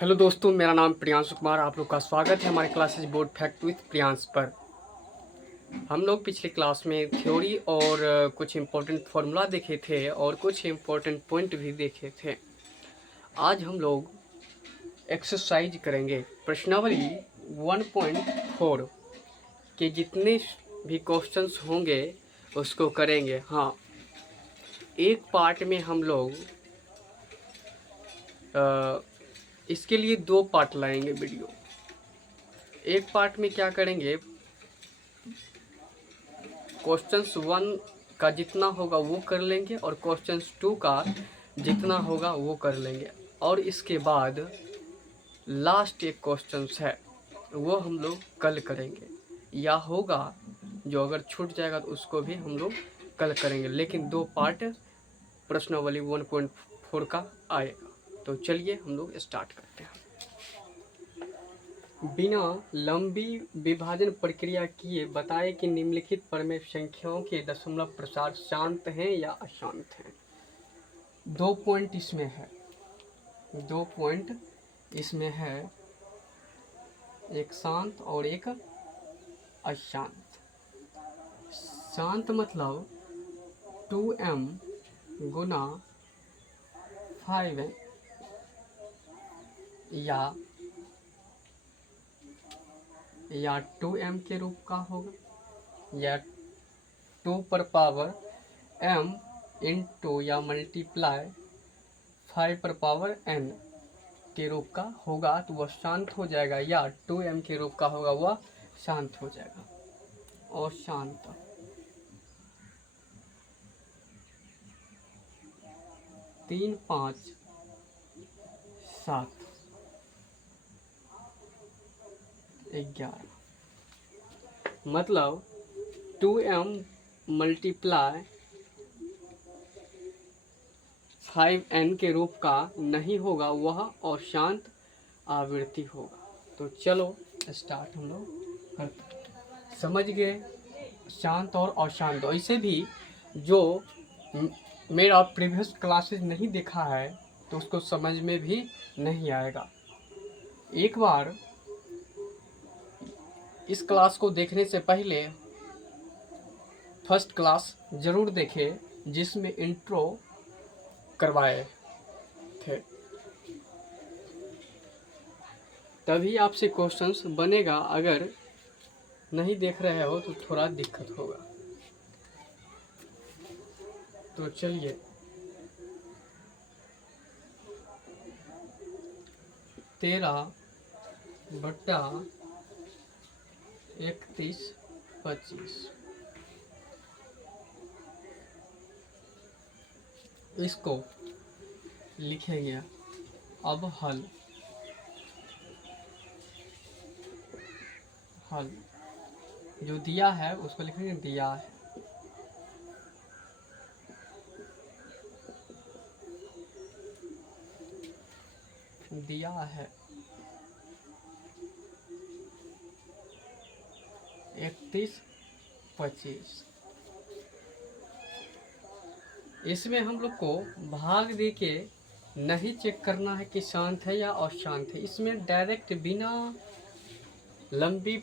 Hello दोस्तों, मेरा नाम प्रियांशु कुमार। आप लोग का स्वागत है हमारे classes board fact with Priyansh पर। हम लोग पिछले क्लास में थ्योरी और कुछ इम्पोर्टेंट फार्मूला देखे थे और कुछ इम्पोर्टेंट पॉइंट भी देखे थे। आज हम लोग एक्सरसाइज करेंगे प्रश्नावली 1.4 के जितने भी क्वेश्चंस होंगे उसको करेंगे। हाँ, एक पार्ट में हम लोग इसके लिए 2 पार्ट लाएंगे वीडियो। एक पार्ट में क्या करेंगे, क्वेश्चंस 1 का जितना होगा वो कर लेंगे और क्वेश्चंस 2 का जितना होगा वो कर लेंगे, और इसके बाद लास्ट एक क्वेश्चंस है वो हम लोग कल करेंगे, या होगा जो अगर छूट जाएगा तो उसको भी हम लोग कल करेंगे, लेकिन 2 पार्ट प्रश्नावली 1.4 का आएगा। तो चलिए हम लोग स्टार्ट करते हैं। बिना लंबी विभाजन प्रक्रिया किए बताएं कि निम्नलिखित प्रमेय संख्याओं के दशमलव प्रसार शांत हैं या अशांत हैं। 2 पॉइंट इसमें है, 2 पॉइंट इसमें है, एक शांत और एक अशांत। शांत मतलब 2m गुना 5 या 2m के रूप का होगा, या 2 पर पावर m इंटू या मल्टीप्लाई 5 पर पावर n के रूप का होगा तो वह शांत हो जाएगा, या 2m के रूप का होगा वह शांत हो जाएगा। और शांत 3, 5, 7, 11 मतलब 2m मल्टीप्लाई 5n के रूप का नहीं होगा, वह अशांत आवृत्ति होगा। तो चलो स्टार्ट हम लोग करते हैं। समझ गए शांत और अशांत। ऐसे भी जो मेरा प्रीवियस क्लासेस नहीं देखा है तो उसको समझ में भी नहीं आएगा। एक बार इस क्लास को देखने से पहले फर्स्ट क्लास ज़रूर देखें जिसमें इंट्रो करवाए थे, तभी आपसे क्वेश्चंस बनेगा। अगर नहीं देख रहे हो तो थोड़ा दिक्कत होगा। तो चलिए 13/31/25 इसको लिखेंगे। अब हल जो दिया है उसको लिखेंगे दिया है। दिया है 31/25। इसमें हम लोग को भाग दे के नहीं चेक करना है कि शांत है या अशांत है। इसमें डायरेक्ट बिना लंबी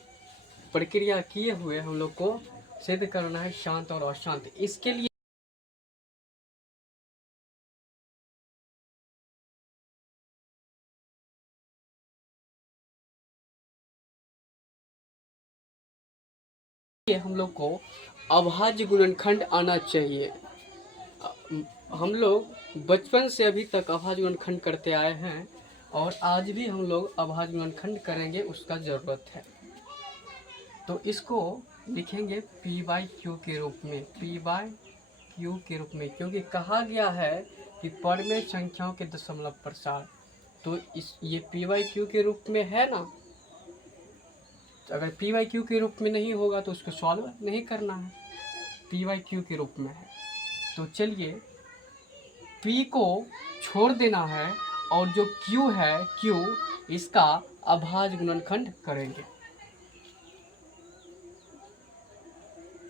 प्रक्रिया किए हुए हम लोग को सिद्ध करना है शांत और अशांत। इसके लिए हम लोग को अभाज्य गुणनखंड आना चाहिए। हम लोग बचपन से अभी तक अभाज्य गुणनखंड करते आए हैं और आज भी हम लोग अभाज्य गुणनखंड करेंगे, उसका ज़रूरत है। तो इसको लिखेंगे P/Q के रूप में, P/Q के रूप में, क्योंकि कहा गया है कि परमेय संख्याओं के दशमलव प्रसार। तो ये P/Q के रूप में है ना। तो अगर P/Q के रूप में नहीं होगा तो उसको सॉल्व नहीं करना है, P/Q के रूप में है। तो चलिए P को छोड़ देना है और जो Q है, Q इसका अभाज्य गुणनखंड करेंगे।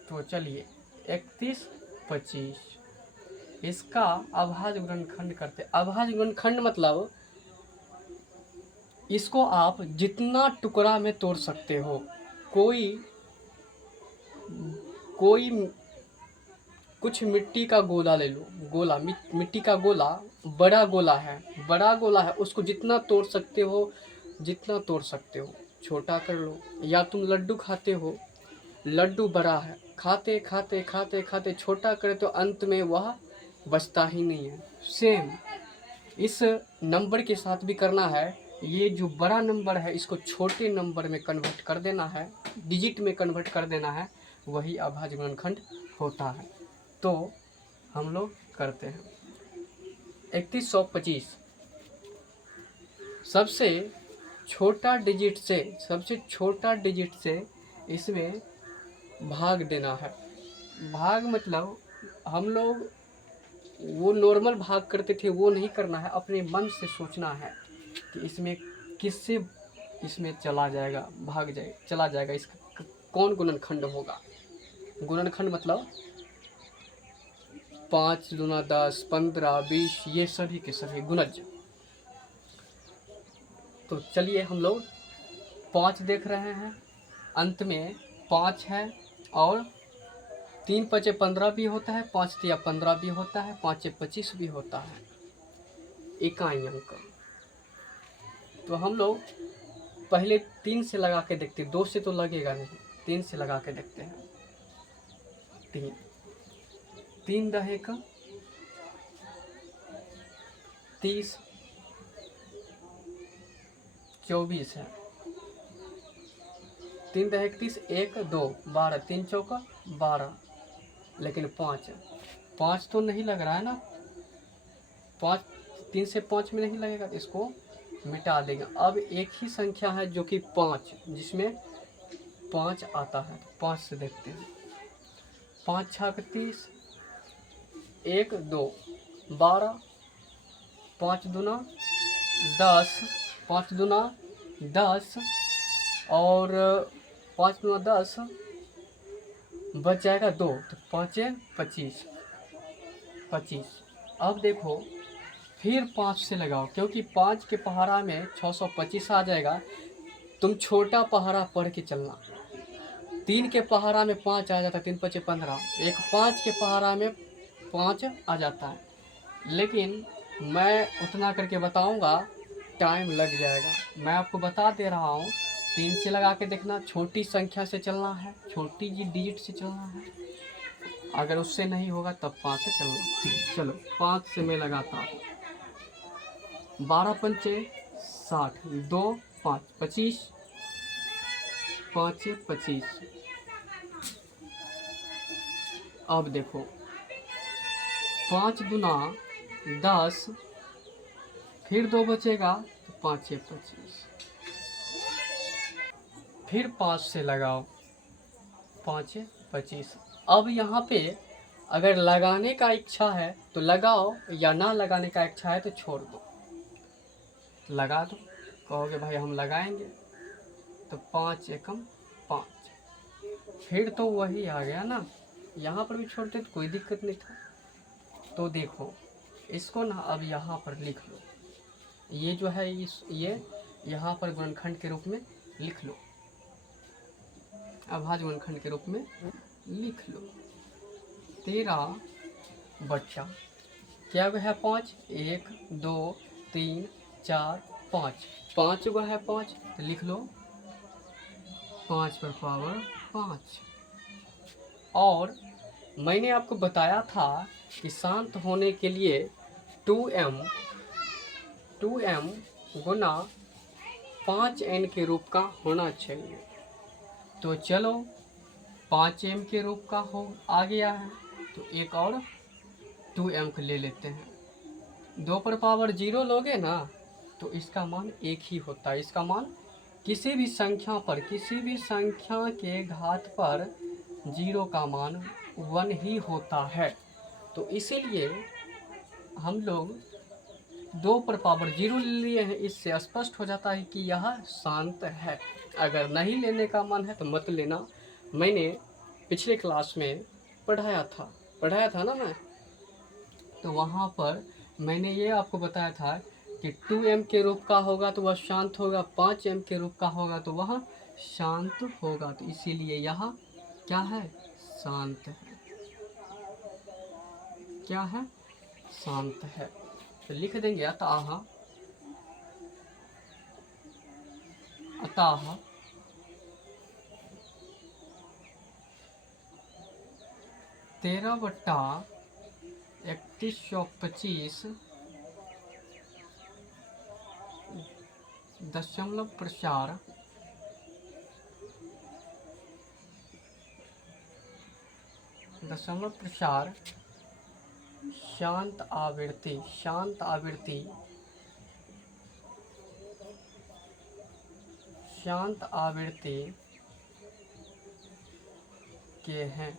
तो चलिए 31/25 इसका अभाज्य गुणनखंड करते। अभाज्य गुणनखंड मतलब इसको आप जितना टुकड़ा में तोड़ सकते हो, कोई कोई कुछ मिट्टी का गोला ले लो, गोला मिट्टी का गोला, बड़ा गोला है, उसको जितना तोड़ सकते हो, जितना तोड़ सकते हो छोटा कर लो। या तुम लड्डू खाते हो, लड्डू बड़ा है, खाते खाते खाते खाते छोटा करे तो अंत में वह बचता ही नहीं है। सेम इस नंबर के साथ भी करना है। ये जो बड़ा नंबर है इसको छोटे नंबर में कन्वर्ट कर देना है, डिजिट में कन्वर्ट कर देना है, वही अभाज्य गुणनखंड होता है। तो हम लोग करते हैं 3125। सबसे छोटा डिजिट से इसमें भाग देना है। भाग मतलब हम लोग वो नॉर्मल भाग करते थे वो नहीं करना है, अपने मन से सोचना है कि इसमें किससे इसमें चला जाएगा, चला जाएगा, इसका कौन गुणनखंड होगा। गुणनखंड मतलब 5 दूना 10, 15, 20, ये सभी के सभी गुणज। तो चलिए हम लोग 5 देख रहे हैं, अंत में 5 है और 3 5 15 भी होता है, 5 3 15 भी होता है, 5 25 भी होता है, इकाई अंक। तो हम लोग पहले 3 से लगा के देखते हैं, 2 से तो लगेगा नहीं, 3 से लगा के देखते हैं। 3 दहे का 30, 24 है। 3 दहे 30, 1 2 12, 3 चौका 12, लेकिन 5 तो नहीं लग रहा है ना, 5 3 से 5 में नहीं लगेगा, इसको मिटा देंगे। अब एक ही संख्या है जो कि 5, जिसमें 5 आता है, तो 5 से देखते हैं। 5 6 30, 1 2 12, 5 दूना 10, 5 दूना 10 और 5 दूना 10, बच जाएगा 2, तो 5 25। अब देखो फिर 5 से लगाओ, क्योंकि 5 के पहाड़ा में 625 आ जाएगा। तुम छोटा पहाड़ा पढ़ के चलना, 3 के पहाड़ा में 5 आ जाता है, 3 5 15, एक 5 के पहाड़ा में 5 आ जाता है। लेकिन मैं उतना करके बताऊंगा, टाइम लग जाएगा। मैं आपको बता दे रहा हूँ, 3 से लगा के देखना, छोटी संख्या से चलना है, छोटी जी डिजिट से चलना है। अगर उससे नहीं होगा तब 5 से चलना। चलो 5 से मैं लगाता हूँ। 12 पंचे 60, 2 5 25, 5 25। अब देखो 5 दूना 10, फिर 2 बचेगा, तो 5 25। फिर 5 से लगाओ, 5 25। अब यहाँ पे अगर लगाने का इच्छा है तो लगाओ, या ना लगाने का इच्छा है तो छोड़ दो। लगा दो, कहोगे भाई हम लगाएंगे, तो 5 एकम 5, फिर तो वही आ गया ना। यहाँ पर भी छोड़ते तो कोई दिक्कत नहीं था। तो देखो इसको ना अब यहाँ पर लिख लो, ये जो है ये यहाँ पर गुणनखंड के रूप में लिख लो, अभाज्य गुणनखंड के रूप में लिख लो। 13 बट्टा क्या है 5, 1 2 3 4 5, 5 गो है 5, तो लिख लो 5 पर पावर 5। और मैंने आपको बताया था कि शांत होने के लिए 2m गुना 5n के रूप का होना चाहिए। तो चलो 5m के रूप का हो आ गया है, तो एक और 2m को ले लेते हैं। 2 पर पावर 0 लोगे ना तो इसका मान 1 ही होता है। इसका मान किसी भी संख्या पर, किसी भी संख्या के घात पर 0 का मान 1 ही होता है। तो इसीलिए हम लोग 2 पर पावर 0 ले लिए हैं। इससे स्पष्ट हो जाता है कि यह शांत है। अगर नहीं लेने का मन है तो मत लेना। मैंने पिछले क्लास में पढ़ाया था ना मैं, तो वहाँ पर मैंने ये आपको बताया था कि 2m के रूप का होगा तो वह शांत होगा, 5m के रूप का होगा तो वह शांत होगा। तो इसीलिए यह क्या है, शांत है। क्या है, शांत है। तो लिख देंगे अतः, अतः 13/3125 दशमलव प्रसार शांत आवृत्ति, शांत आवृत्ति, शांत आवृत्ति के हैं।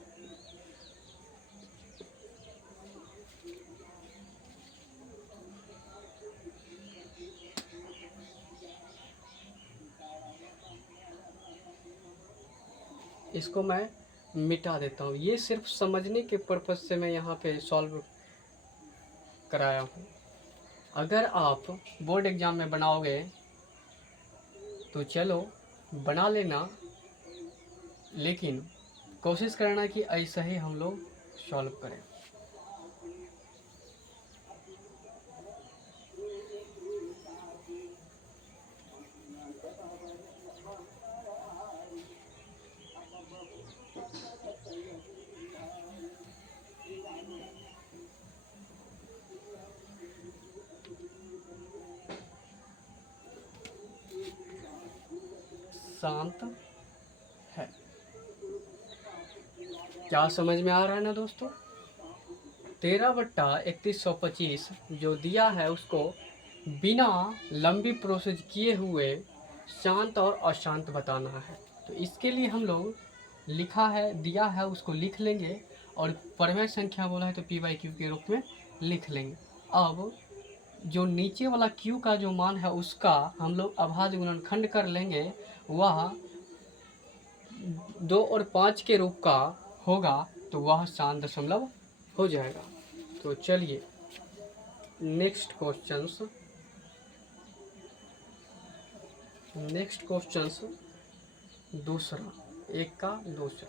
इसको मैं मिटा देता हूँ, ये सिर्फ समझने के पर्पज से मैं यहाँ पे सॉल्व कराया हूँ। अगर आप बोर्ड एग्जाम में बनाओगे तो चलो बना लेना, लेकिन कोशिश करना कि ऐसा ही हम लोग सॉल्व करें। शांत है। क्या समझ में आ रहा है ना दोस्तों? 13/3125 जो दिया है उसको बिना लंबी प्रोसेस किए हुए शांत और अशांत बताना है। तो इसके लिए हम लोग लिखा है, दिया है, उसको लिख लेंगे और परमेय संख्या बोला है तो p/q के रूप में लिख लेंगे। अब जो नीचे वाला q का जो मान है उसका हम लोग अभाज्य गुणनखंड कर लेंगे, वह 2 और 5 के रूप का होगा तो वह शांत दशमलव हो जाएगा। तो चलिए नेक्स्ट क्वेश्चंस दूसरा, एक का दूसरा,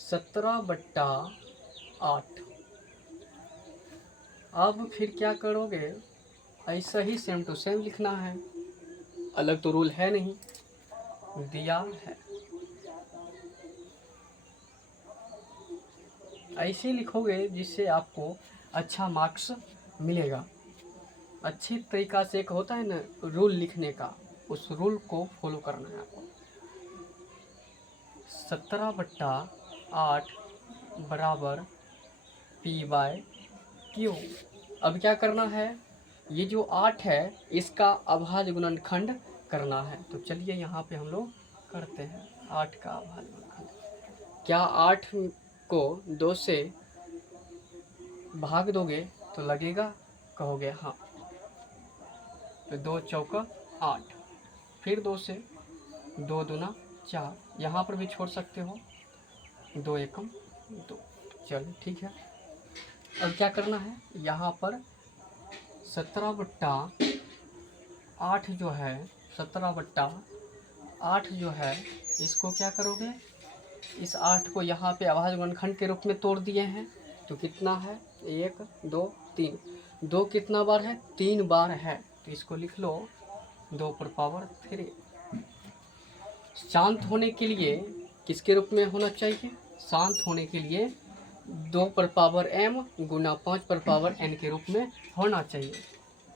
17/8। अब फिर क्या करोगे, ऐसा ही सेम टू सेम लिखना है, अलग तो रूल है नहीं, दिया है ऐसे लिखोगे जिससे आपको अच्छा मार्क्स मिलेगा। अच्छी तरीका से एक होता है ना रूल लिखने का, उस रूल को फॉलो करना है आपको। 17/8 बराबर p/q। अब क्या करना है, ये जो 8 है इसका अभाज्य गुणनखंड करना है। तो चलिए यहाँ पे हम लोग करते हैं 8 का अभाज्य गुणनखंड। क्या 8 को 2 से भाग दोगे तो लगेगा, कहोगे हाँ। तो 2 चौका 8, फिर 2 से 2 दूना 4, यहाँ पर भी छोड़ सकते हो, 2 एकम 2। चलो ठीक है। अब क्या करना है, यहाँ पर 17/8 जो है, 17/8 जो है इसको क्या करोगे, इस 8 को यहाँ पे अभाज्य गुणनखंड के रूप में तोड़ दिए हैं तो कितना है, 1 2 3, 2 कितना बार है, 3 बार है, तो इसको लिख लो 2/3। शांत होने के लिए किसके रूप में होना चाहिए, शांत होने के लिए 2/m गुना 5/n के रूप में होना चाहिए।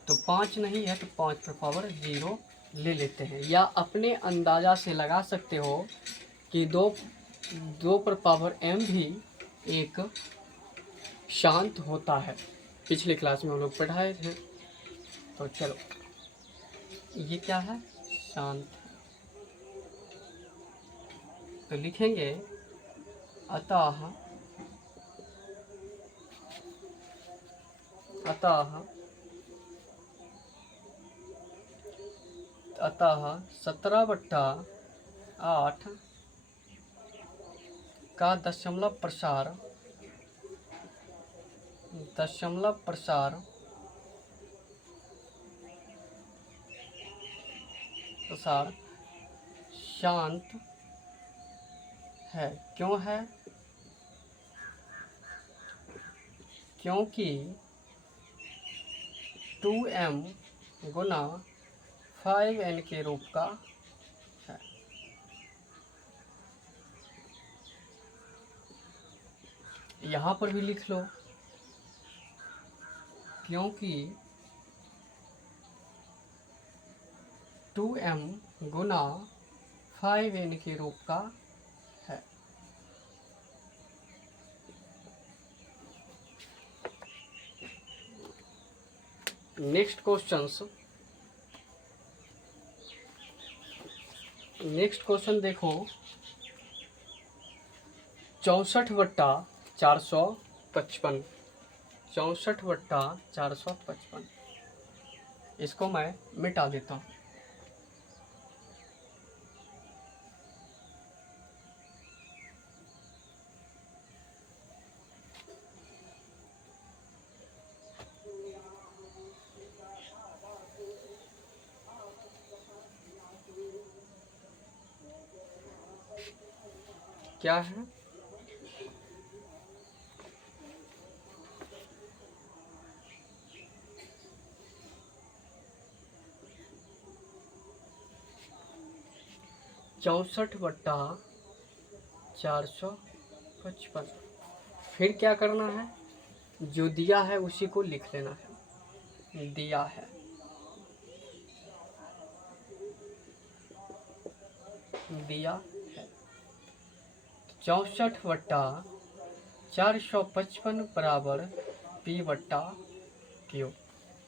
तो 5 नहीं है तो 5/0 ले लेते हैं, या अपने अंदाज़ा से लगा सकते हो कि 2/m भी एक शांत होता है, पिछले क्लास में हम लोग पढ़ाए थे। तो चलो ये क्या है, शांत। तो लिखेंगे अतः 17/8 का दशमलव प्रसार प्रसार शांत है। क्यों है? क्योंकि 2m गुना 5n के रूप का है। यहाँ पर भी लिख लो, क्योंकि 2m गुना 5n के रूप का है। नेक्स्ट क्वेश्चन देखो, 64/455। 64/455 इसको मैं मिटा देता हूँ। क्या है? चौसठ बट्टा 455। फिर क्या करना है? जो दिया है उसी को लिख लेना है। दिया है, दिया है 64/455 बराबर P/Q।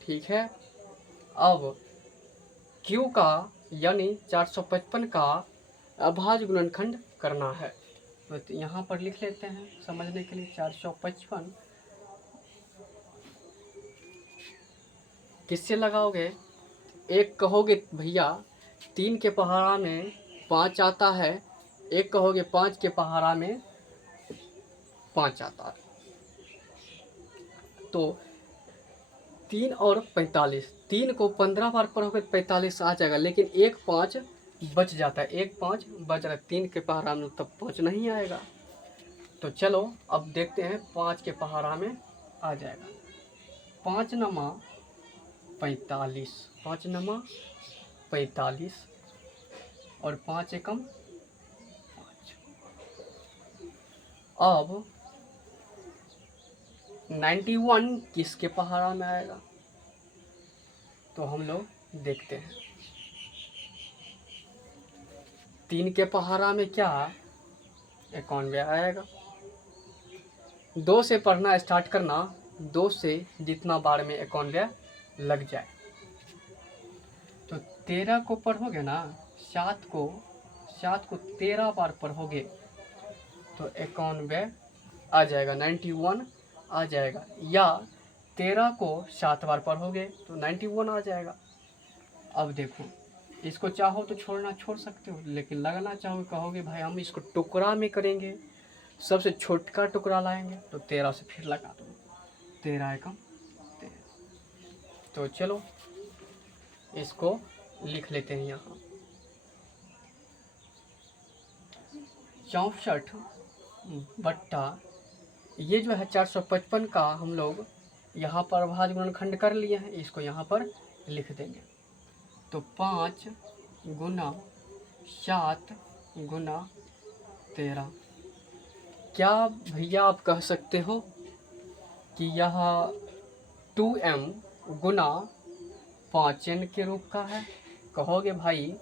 ठीक है। अब Q का यानी 455 का अभाज्य गुणनखंड करना है। तो यहाँ पर लिख लेते हैं समझने के लिए। 455 किससे लगाओगे? एक कहोगे भैया 3 के पहाड़ा में 5 आता है, एक कहोगे 5 के पहाड़ा में 5 आता है। तो 3 और 45, 3 को 15 बार पढ़ोगे 45 आ जाएगा, लेकिन एक 5 बच जाता है, एक 5 बच रहा है। 3 के पहाड़ा में तब 5 नहीं आएगा। तो चलो अब देखते हैं 5 के पहाड़ा में आ जाएगा। 5 नमा 45, 5 नमा 45 और 5 एकम 5। अब 91 किसके पहाड़ा में आएगा? तो हम लोग देखते हैं। 3 के पहाड़ा में क्या 91 आएगा। 2 से पढ़ना स्टार्ट करना, 2 से जितना बार में 91 लग जाए। तो 13 को पढ़ोगे ना, 7 को 13 बार पढ़ोगे तो 91 आ जाएगा, 91 आ जाएगा। या 13 को 7 बार पढ़ोगे तो 91 आ जाएगा। अब देखो, इसको चाहो तो छोड़ना छोड़ सकते हो, लेकिन लगाना चाहो कहोगे भाई हम इसको टुकड़ा में करेंगे, सबसे छोटा टुकड़ा लाएंगे, तो 13 से फिर लगा दो। 13 एकम 13। तो चलो इसको लिख लेते हैं यहाँ। 64/, ये जो है 455 का हम लोग यहाँ पर अभाज्य गुणनखंड कर लिए हैं, इसको यहाँ पर लिख देंगे। तो 5 गुना 7 गुना 13। क्या भैया आप कह सकते हो कि यह 2m गुना 5n के रूप का है? कहोगे भाई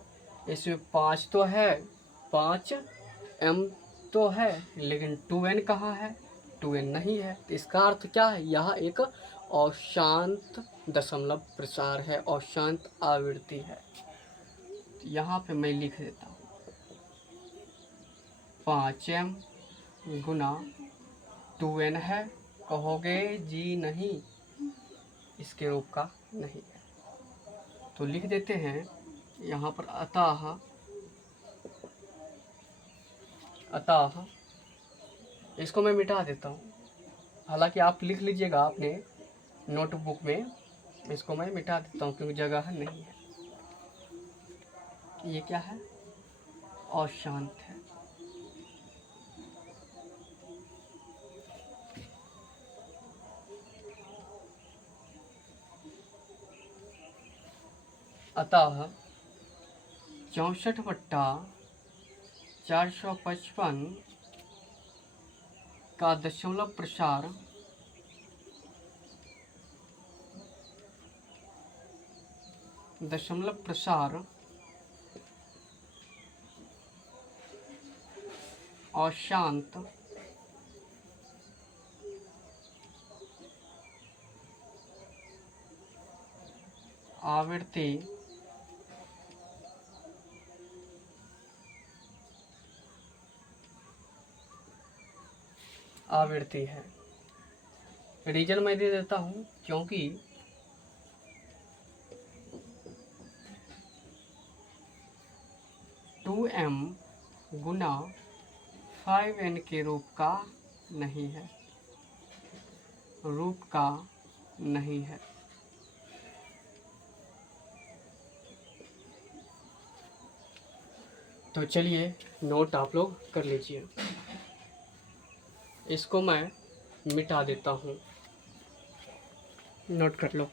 इसमें 5 तो है, 5m तो है, लेकिन 2n कहाँ है? 2n नहीं है। तो इसका अर्थ क्या है? यह एक अशांत दशमलव प्रसार है, अशांत आवृत्ति है। तो यहाँ पे मैं लिख देता हूँ 5m गुना 2n है। कहोगे जी नहीं, इसके रूप का नहीं है। तो लिख देते हैं यहाँ पर अतः इसको मैं मिटा देता हूँ। हालांकि आप लिख लीजिएगा अपने नोटबुक में, इसको मैं मिटा देता हूँ क्योंकि जगह नहीं है। ये क्या है? अशांत है। अतः 64/455 का दशमलव प्रसार अशांत आवृत्ति है। रीजन मैं दे देता हूँ, क्योंकि 2m गुना 5n के रूप का नहीं है, तो चलिए नोट आप लोग कर लीजिए। इसको मैं मिटा देता हूँ, नोट कर लो।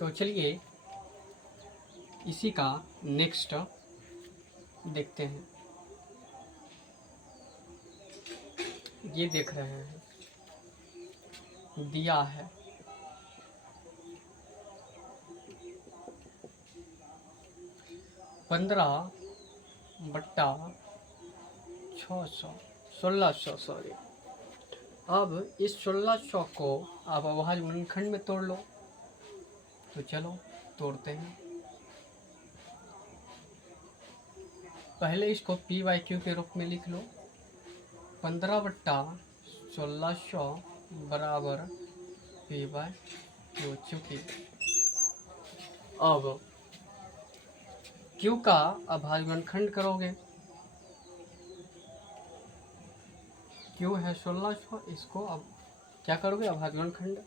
तो चलिए इसी का नेक्स्ट देखते हैं। ये देख रहे हैं, दिया है 1600 सॉरी। अब इस 1600 को आप अभाज्य गुणनखंड में तोड़ लो। तो चलो तोड़ते हैं। पहले इसको p/q के रूप में लिख लो। 15/1600 बराबर p/q। चूँकि अब q का अभाज्य गुणनखंड करोगे, q है 1600, इसको अब क्या करोगे? अभाज्य गुणनखंड।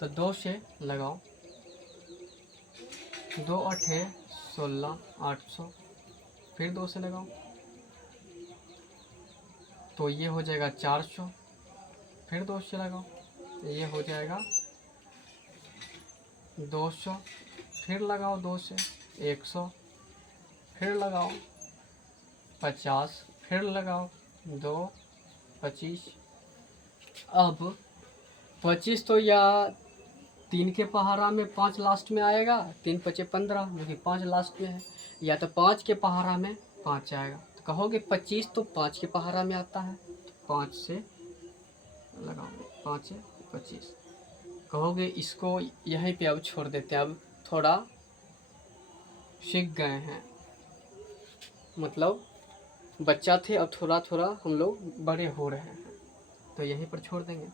तो 2 से लगाओ, 2 8 16 800, फिर 2 से लगाओ तो ये हो जाएगा 400, फिर 2 से लगाओ ये हो जाएगा 200, फिर लगाओ 2 से 100, फिर लगाओ 50, फिर लगाओ 2 25। अब 25 तो या 3 के पहाड़ा में 5 लास्ट में आएगा, 3 5 15, जो कि 5 लास्ट में है, या तो 5 के पहाड़ा में 5 आएगा। तो कहोगे 25 तो 5 के पहाड़ा में आता है, तो 5 से लगाओगे, 5 से 25। कहोगे इसको यहीं पे अब छोड़ देते हैं, अब थोड़ा सीख गए हैं, मतलब बच्चा थे, अब थोड़ा थोड़ा हम लोग बड़े हो रहे हैं, तो यहीं पर छोड़ देंगे।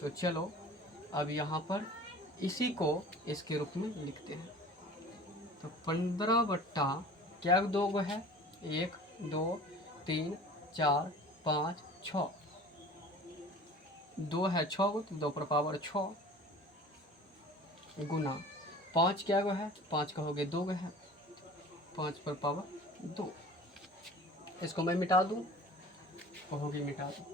तो चलो अब यहाँ पर इसी को इसके रूप में लिखते हैं। तो 15 क्या 2 गो है? 1 2 3 4 5 6, 2 है 6 गो, तो 2 पर पावर 6 गुना 5 क्या गो है? 5 कहोगे 2 गो है, 5 पर पावर 2। इसको मैं मिटा दूँ, कहोगे मिटा दूँ।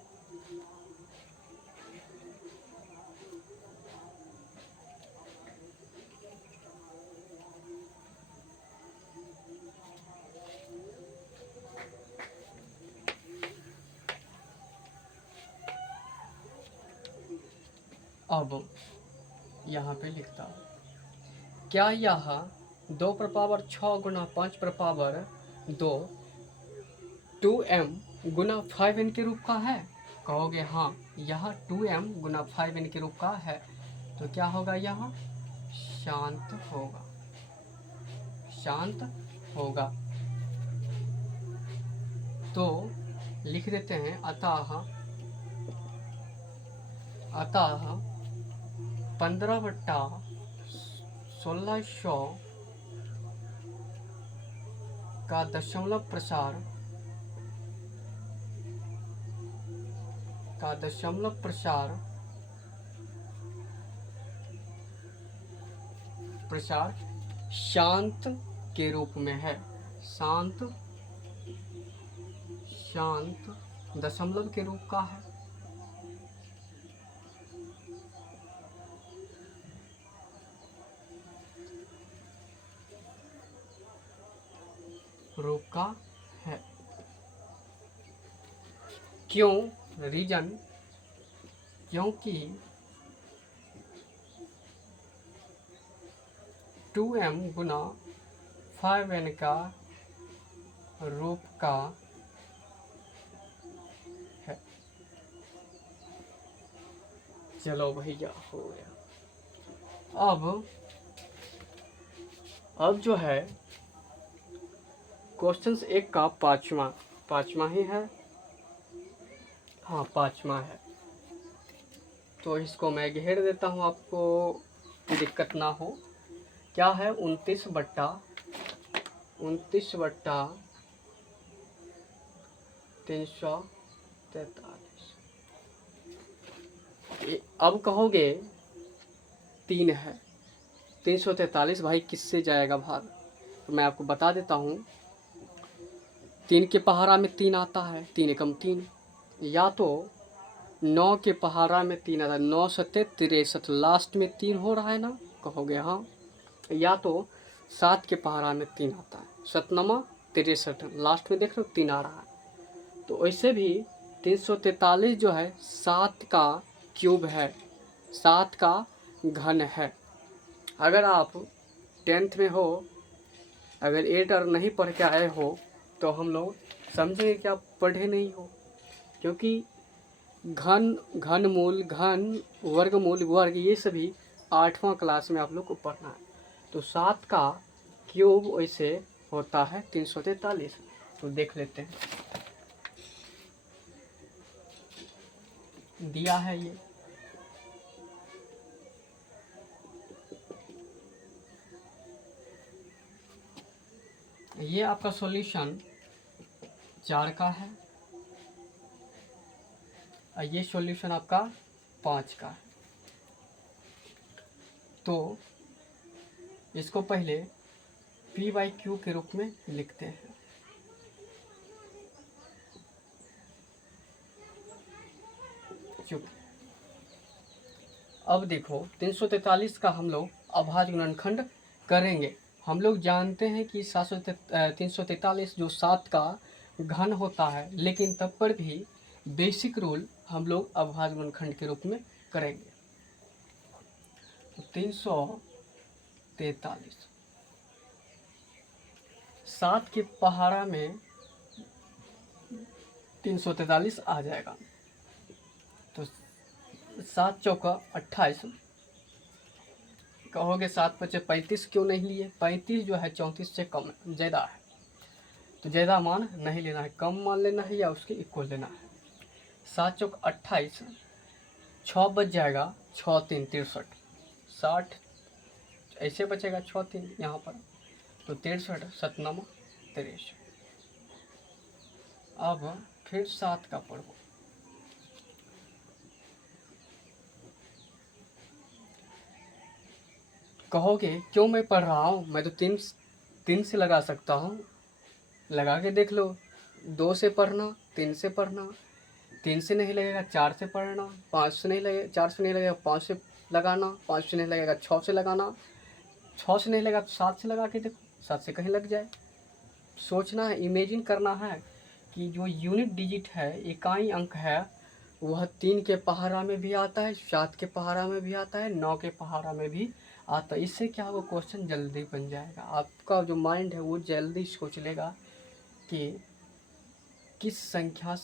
अब यहाँ पे लिखता हूँ, क्या यह 2 पर पावर 6 गुना 5 पर पावर 2 2m गुना 5n के रूप का है? कहोगे हाँ, यह 2m गुना 5n के रूप का है। तो क्या होगा? यह शांत होगा। तो लिख देते हैं, अतः 15/1600 का दशमलव प्रसार शांत के रूप में है। शांत शांत दशमलव के रूप का है। रूप का है। क्यों? रीजन, क्योंकि 2m गुना 5n का रूप का है। चलो भैया हो गया। अब जो है क्वेश्चन एक का पांचवा ही है। हाँ, पांचवा है, तो इसको मैं घेर देता हूँ, आपको दिक्कत ना हो। क्या है? 29 बट्टा 343। अब कहोगे 3 है, 343 भाई किससे जाएगा भाग? तो मैं आपको बता देता हूँ, 3 के पहाड़ा में 3 आता है, 3 एकम 3, या तो 9 के पहाड़ा में 3 आता है, 9 सत्ते 63, लास्ट में 3 हो रहा है ना, कहोगे हाँ। या तो 7 के पहाड़ा में 3 आता है, 7 63, लास्ट में देख रहे हो 3 आ रहा है। तो वैसे भी 343 जो है 7 का क्यूब है, 7 का घन है। अगर आप 10th में हो, अगर 8 और नहीं पढ़ के आए हो, तो हम लोग समझेंगे कि आप पढ़े नहीं हो, क्योंकि घनमूल, घन, वर्गमूल, वर्ग, ये सभी 8वां क्लास में आप लोग को पढ़ना है। तो 7 का क्यूब वैसे होता है 343। तो देख लेते हैं, दिया है ये आपका सॉल्यूशन 4 का है, और ये सॉल्यूशन आपका 5 का है। तो इसको पहले p/q के रूप में लिखते हैं। चुप। अब देखो 343 का हम लोग अभाज्य गुणनखंड करेंगे। हम लोग जानते हैं कि 343 जो 7 का घन होता है, लेकिन तब पर भी बेसिक रूल हम लोग अभाज्य गुणनखंड के रूप में करेंगे। तो 343 7 के पहाड़ा में 343 आ जाएगा। तो 7 चौका 28, कहोगे 7 पचे 35 क्यों नहीं लिए? 35 जो है 34 से कम ज़्यादा है, तो ज़्यादा मान नहीं लेना है, कम मान लेना है या उसके इक्वल लेना है। 7 चौक 28, 6 बच जाएगा, 6 3 63, 60 ऐसे बचेगा, 6 3 यहाँ पर, तो 63 7 9 63। अब फिर 7 का पढ़ो। कहोगे क्यों मैं पढ़ रहा हूँ, मैं तो 3 से लगा सकता हूँ, लगा के देख लो। 2 से पढ़ना, 3 से पढ़ना, 3 से नहीं लगेगा 4 से पढ़ना, 5 से नहीं लगेगा, 4 से नहीं लगेगा 5 से लगाना, 5 से नहीं लगेगा 6 से लगाना, 6 से नहीं लगा तो 7 से लगा के देखो, 7 से कहीं लग जाए। सोचना है, इमेजिन करना है कि जो यूनिट डिजिट है, इकाई अंक है, वह 3 के पहाड़ा में भी आता है, 7 के पहाड़ा में भी आता है, 9 के पहाड़ा में भी आता है। इससे क्या होगा, क्वेश्चन जल्दी बन जाएगा। आपका जो माइंड है वो जल्दी सोच लेगा कि किस संख्या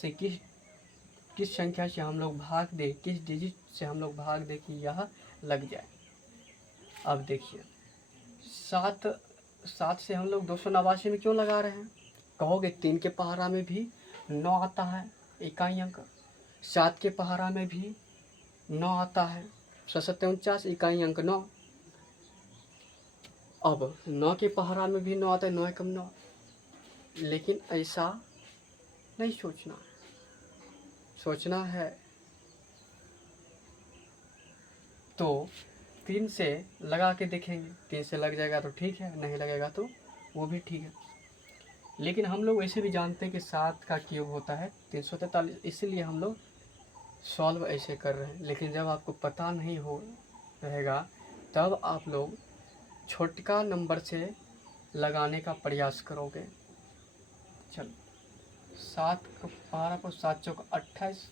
से हम लोग भाग दे, किस डिजिट से हम लोग भाग दे कि यह लग जाए। अब देखिए 7 से हम लोग 289 में क्यों लगा रहे हैं? कहोगे 3 के पहाड़ा में भी 9 आता है इकाई अंक, 7 के पहाड़ा में भी 9 आता है, 749 इकाई अंक 9। अब 9 के पहाड़ा में भी 9 आता है, 9 एकम 9। लेकिन ऐसा नहीं सोचना है, सोचना है तो 3 से लगा के देखेंगे, 3 से लग जाएगा तो ठीक है, नहीं लगेगा तो वो भी ठीक है। लेकिन हम लोग ऐसे भी जानते हैं कि 7 का क्यूब होता है 343, इसीलिए हम लोग सॉल्व ऐसे कर रहे हैं। लेकिन जब आपको पता नहीं हो रहेगा तब आप लोग छोटका नंबर से लगाने का प्रयास करोगे। चलो 7 का 12 को 7 चौक 28,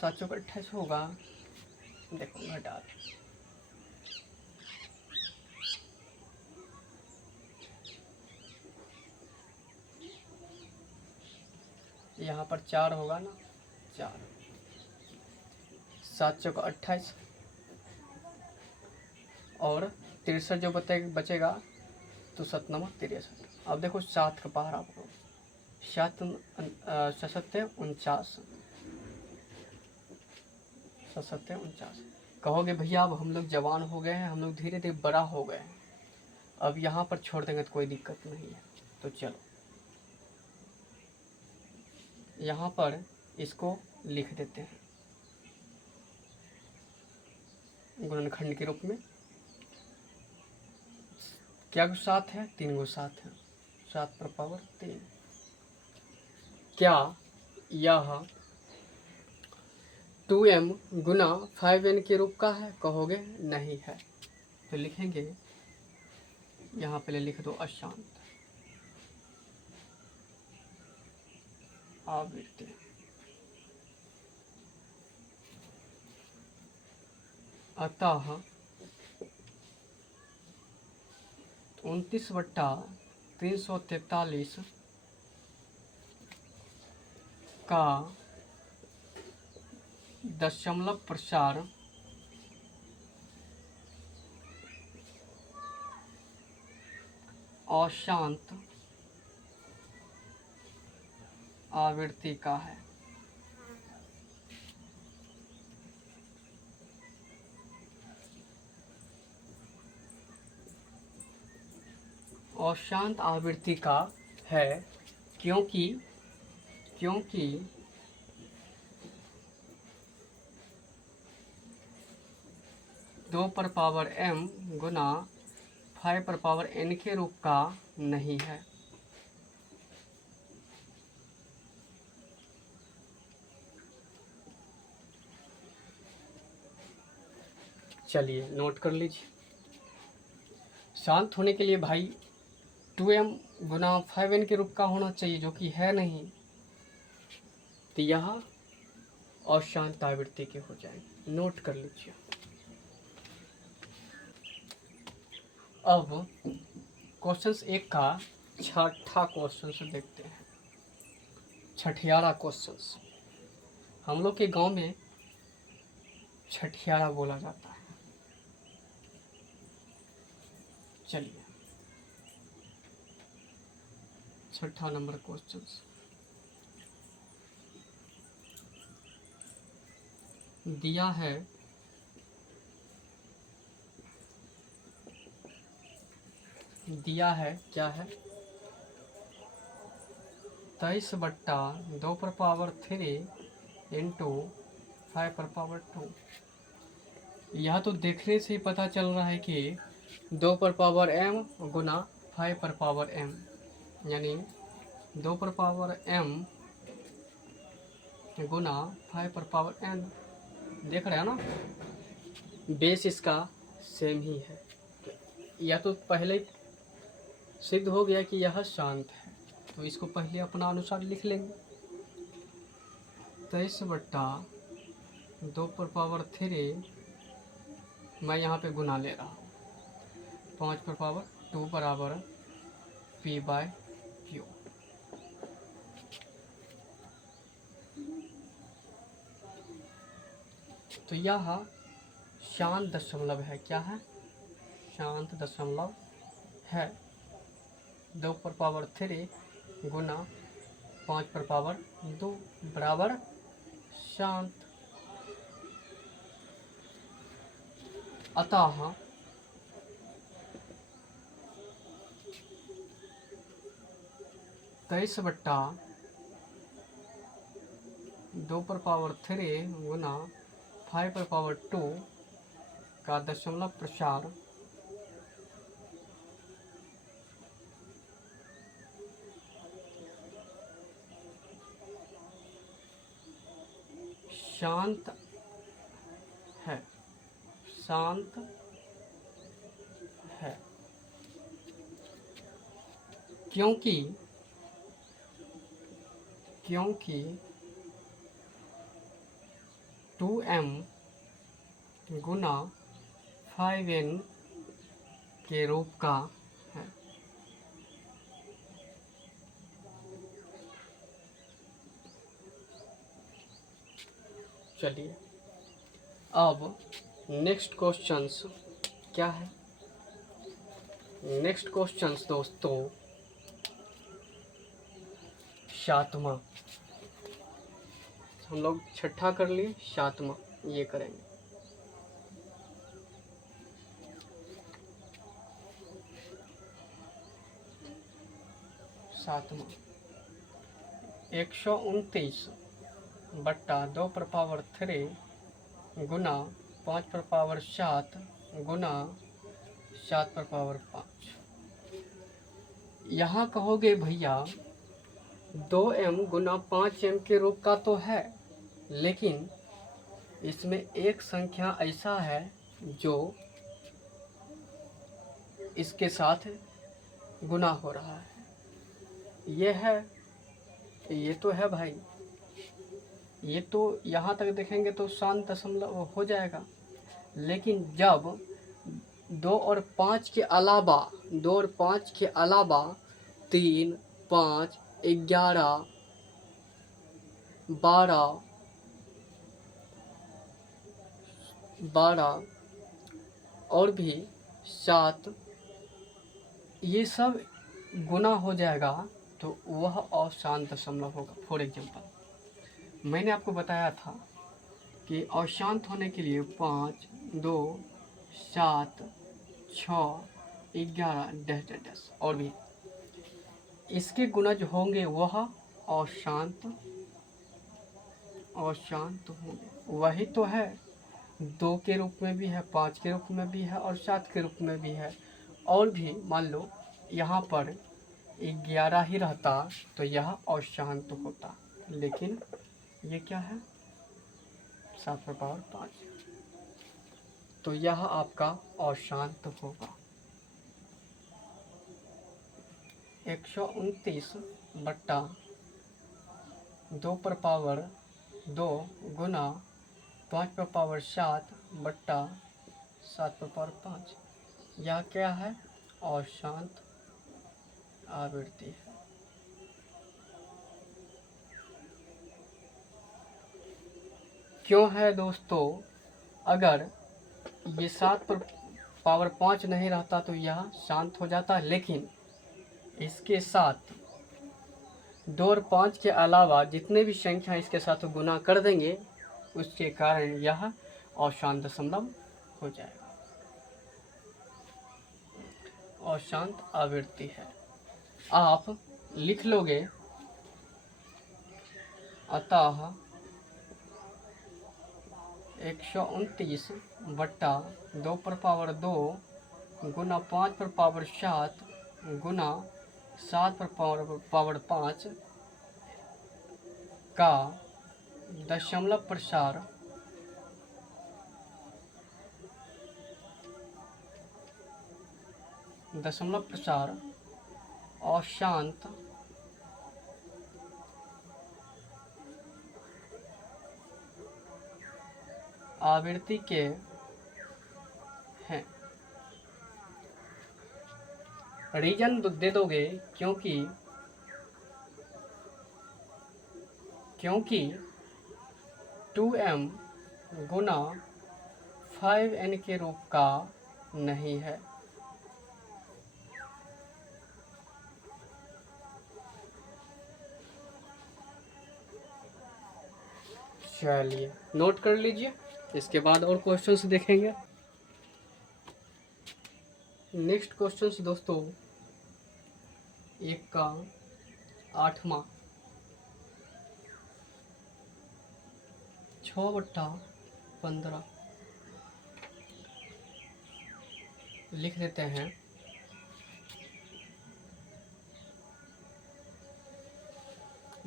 7 चौक 28 होगा। देखो घटा, यहाँ पर 4 होगा ना, 4, 7 चौक 28 और 63 जो बचेगा तो 7 नंबर 63। अब देखो 7 का 12 आपको 7 7 49, 7 49। कहोगे भैया अब हम लोग जवान हो गए हैं, हम लोग धीरे धीरे बड़ा हो गए हैं, अब यहाँ पर छोड़ देंगे तो कोई दिक्कत नहीं है। तो चलो यहाँ पर इसको लिख देते हैं गुणनखंड के रूप में। क्या 7 है, 3 गो 7 है, 7 पर पावर 3। क्या यह 2m गुना 5n के रूप का है? कहोगे नहीं है। तो लिखेंगे यहाँ पहले लिख दो अशांत आवृत्ति। अतः 29/343 का दशमलव प्रसार अशांत आवृत्ति का है। अशांत आवृत्ति का है क्योंकि 2 पर पावर m गुना 5 पर पावर n के रूप का नहीं है। चलिए नोट कर लीजिए। शांत होने के लिए भाई 2m गुना 5n के रूप का होना चाहिए, जो कि है नहीं, तो यह अशांत आवृत्ति के हो जाएंगे। नोट कर लीजिए। अब क्वेश्चन 1 का छठा क्वेश्चन देखते हैं। छठियारा क्वेश्चन, हम लोग के गांव में छठियारा बोला जाता है। चलिए छठा नंबर क्वेश्चन, दिया है क्या है 23/2 पर पावर 3 इंटू 5 पर पावर 2। यह तो देखने से ही पता चल रहा है कि 2 पर पावर m गुना 5 पर पावर m, यानी 2 पर पावर m गुना 5 पर पावर n। देख रहे हैं ना, बेस इसका सेम ही है। यह तो पहले सिद्ध हो गया कि यह शांत है, तो इसको पहले अपना अनुसार लिख लेंगे। 23/2 पर पावर 3, मैं यहाँ पे गुना ले रहा हूँ, 5 पर पावर 2 बराबर p/q। तो यह शांत दशमलव है। क्या है? शांत दशमलव है। 2 पर पावर 3 गुना 5 पर पावर 2 बराबर शांत। अतः 23/2 पर पावर 3 गुना 5 पर पावर 2 का दशमलव प्रसार शांत है, शांत है, क्योंकि क्योंकि 2m गुना 5n के रूप का है। चलिए अब नेक्स्ट क्वेश्चंस क्या है। नेक्स्ट क्वेश्चंस दोस्तों 7वां, हम लोग छठा कर लिए, 7वां ये करेंगे। सातवां 129 बट्टा 2 पर पावर 3 गुना 5 पर पावर 7 गुना 7 पर पावर 5। यहाँ कहोगे भैया 2m गुना 5m के रूप का तो है, लेकिन इसमें एक संख्या ऐसा है जो इसके साथ गुना हो रहा है। ये तो है भाई, ये तो यहाँ तक देखेंगे तो शांत दशमलव हो जाएगा। लेकिन जब 2 और 5 के अलावा 3, 5, 11, 12 और भी 7 ये सब गुना हो जाएगा तो वह अशांत दशमलव होगा। फॉर एग्जाम्पल मैंने आपको बताया था कि अशांत होने के लिए 5, 2, 7, 6, 11 डैश डैश डैश और भी इसके गुना जो होंगे वह अशांत होंगे। वही तो है, 2 के रूप में भी है, 5 के रूप में भी है और 7 के रूप में भी है। और भी मान लो यहाँ पर 11 ही रहता तो यह अशांत होता, लेकिन ये क्या है 7 पर पावर 5, तो यह आपका अशांत होगा। 129 बट्टा 2 पर पावर 2 गुना 5 पर पावर 7 बट्टा 7 पर पावर 5, यह क्या है अशांत आवृत्ति है। क्यों है दोस्तों, अगर ये 7 पर पावर 5 नहीं रहता तो यह शांत हो जाता, लेकिन इसके साथ 2 और 5 के अलावा जितने भी संख्या इसके साथ गुना कर देंगे उसके कारण यह अशांत दशमलव हो जाएगा, अशांत आवृत्ति है। आप लिख लोगे अतः 129 बट्टा 2 पर पावर 2 गुना 5 पर पावर 7 गुना 7 पर पावर 5 का दशमलव प्रसार अशांत आवृत्ति के हैं। रीजन दे दोगे क्योंकि 2m गुना 5n के रूप का नहीं है। चलिए नोट कर लीजिए, इसके बाद और क्वेश्चंस देखेंगे। नेक्स्ट क्वेश्चंस दोस्तों एक का 8वां 6/15 लिख देते हैं।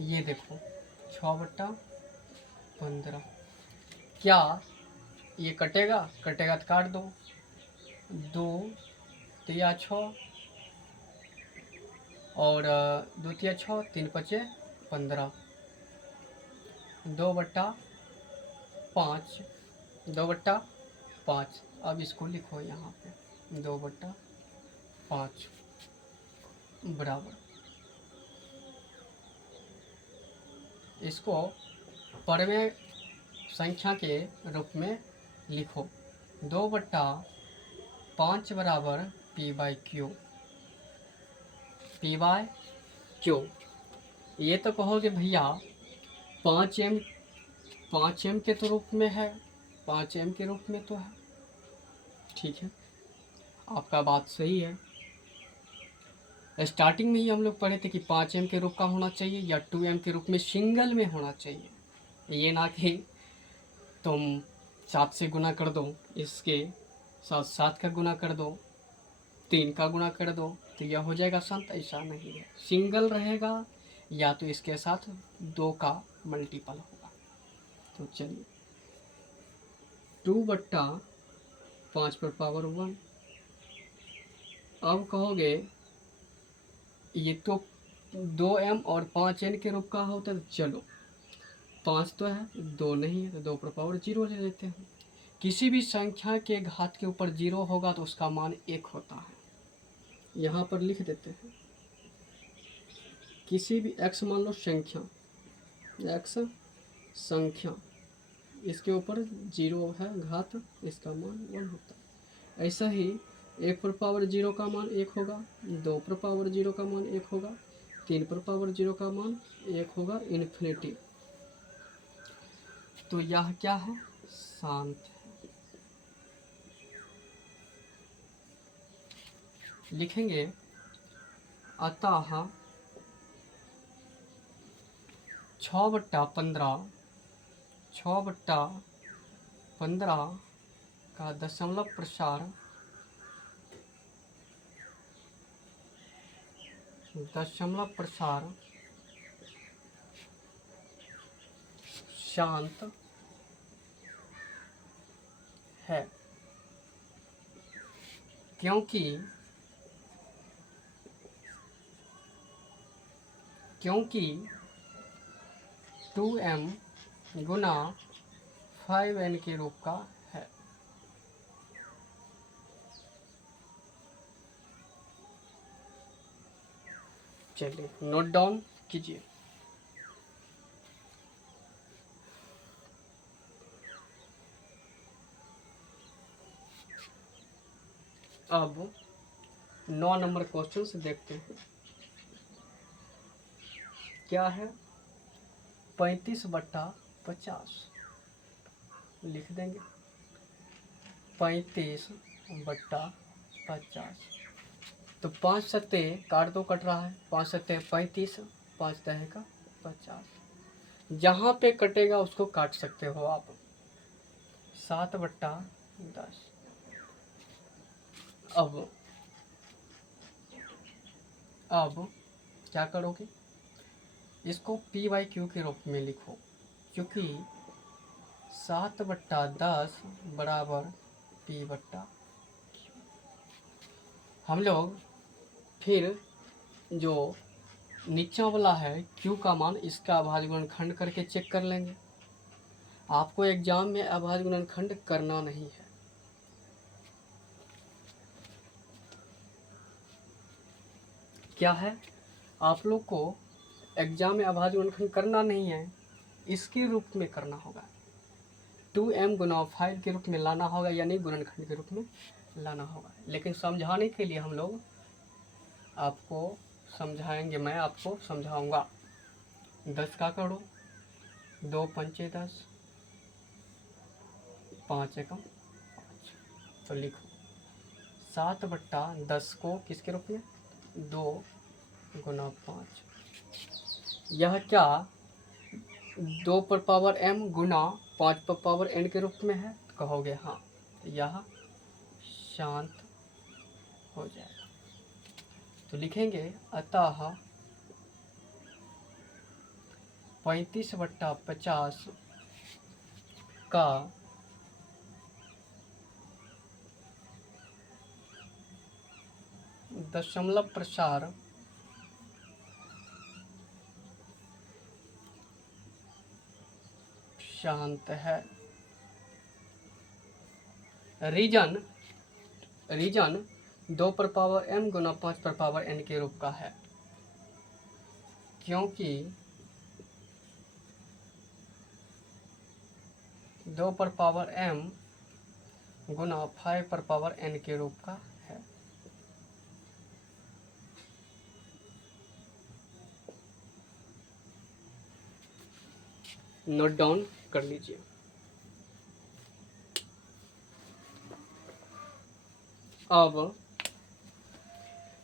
ये देखो 6/15 क्या ये कटेगा? कटेगा तो काट दो। 2 तिया 6 और 2 तिया 6, 3 पचे 15, 2/5, 2/5। अब इसको लिखो यहाँ पे 2/5 बराबर, इसको परमेय संख्या के रूप में लिखो। 2/5 बराबर P/Q। P/Q ये तो कहोगे भैया 5m के तो रूप में है, 5m के रूप में तो है। ठीक है, आपका बात सही है। स्टार्टिंग में ही हम लोग पढ़े थे कि 5m के रूप का होना चाहिए या 2m के रूप में सिंगल में होना चाहिए। ये ना कि तुम 7 से गुना कर दो, इसके साथ 7 का गुना कर दो, 3 का गुना कर दो तो यह हो जाएगा संत। ऐसा नहीं है, सिंगल रहेगा या तो इसके साथ 2 का मल्टीपल होगा। तो चलिए 2/5 पर पावर 1। अब कहोगे ये तो 2m और 5n के रूप का होता है, तो चलो 5 तो है, 2 नहीं है, तो 2 पर पावर 0 ले लेते हैं। किसी भी संख्या के घात के ऊपर 0 होगा तो उसका मान 1 होता है। यहाँ पर लिख देते हैं, किसी भी x मान लो संख्या, x संख्या, इसके ऊपर 0 है घात, इसका मान 1 होता है। ऐसा ही 1 पर पावर 0 का मान 1 होगा, 2 पर पावर 0 का मान 1 होगा, 3 पर पावर 0 का मान 1 होगा, इन्फिनिटी। तो यह क्या है? शांत है। लिखेंगे अतः 6/15 का दशमलव प्रसार शांत है, क्योंकि 2m गुना 5n के रूप का है। चलिए नोट डाउन कीजिए। अब 9 नंबर क्वेश्चन से देखते हैं क्या है। 35/50 लिख देंगे, 35/50। तो 5 सत्ते काट दो, कट रहा है, 5 सत्ते 35, 5 दहे का 50। जहाँ पे कटेगा उसको काट सकते हो आप। 7/10। अब क्या करोगे, इसको P/Q के रूप में लिखो, क्योंकि 7/10 बराबर P/Q। हम लोग फिर जो नीचा वाला है Q का मान, इसका अभाज्य गुणनखंड करके चेक कर लेंगे। आपको एग्जाम में अभाज्य गुणनखंड करना नहीं है। क्या है, आप लोग को एग्जाम में अभाज्य गुणनखंड करना नहीं है, इसके रूप में करना होगा। 2m गुना 5 के रूप में लाना होगा, यानी गुणनखंड के रूप में लाना होगा। लेकिन समझाने के लिए हम लोग आपको समझाएंगे, मैं आपको समझाऊंगा। 10 का करो, 2 पंचे 10, 5 एकम 5। तो लिखो 7/10 को किसके रूप में, 2 गुना 5। यह क्या 2 पर पावर m गुना 5 पर पावर n के रूप में है? तो कहोगे हाँ, यह शांत हो जाएगा। तो लिखेंगे अतः 35/50 का दशमलव प्रसार शांत है। रीजन 2 पर पावर m गुना 5 पर पावर n के रूप का है, क्योंकि 2 पर पावर m गुना 5 पर पावर n के रूप का है। नोट डाउन कर लीजिए। अब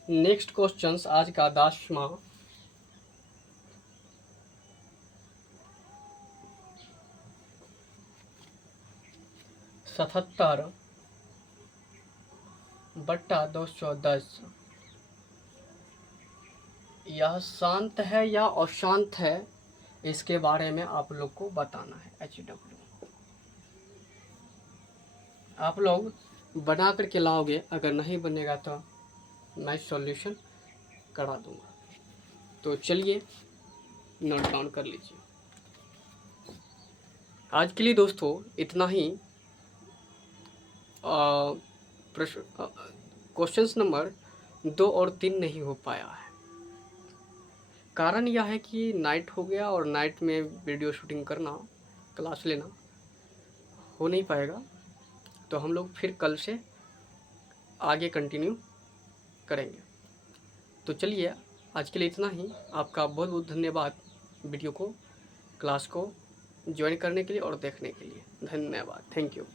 नेक्स्ट क्वेश्चन आज का 10वां, सतहत्तर बट्टा 210 यह शांत है या अशांत है, इसके बारे में आप लोग को बताना है। HW आप लोग बना करके लाओगे, अगर नहीं बनेगा तो मैं सॉल्यूशन करा दूंगा। तो चलिए नोट डाउन कर लीजिए। आज के लिए दोस्तों इतना ही। क्वेश्चंस नंबर 2 और 3 नहीं हो पाया है। कारण यह है कि नाइट हो गया और नाइट में वीडियो शूटिंग करना, क्लास लेना हो नहीं पाएगा। तो हम लोग फिर कल से आगे कंटिन्यू करेंगे। तो चलिए आज के लिए इतना ही। आपका बहुत बहुत धन्यवाद वीडियो को, क्लास को ज्वाइन करने के लिए और देखने के लिए। धन्यवाद, थैंक यू।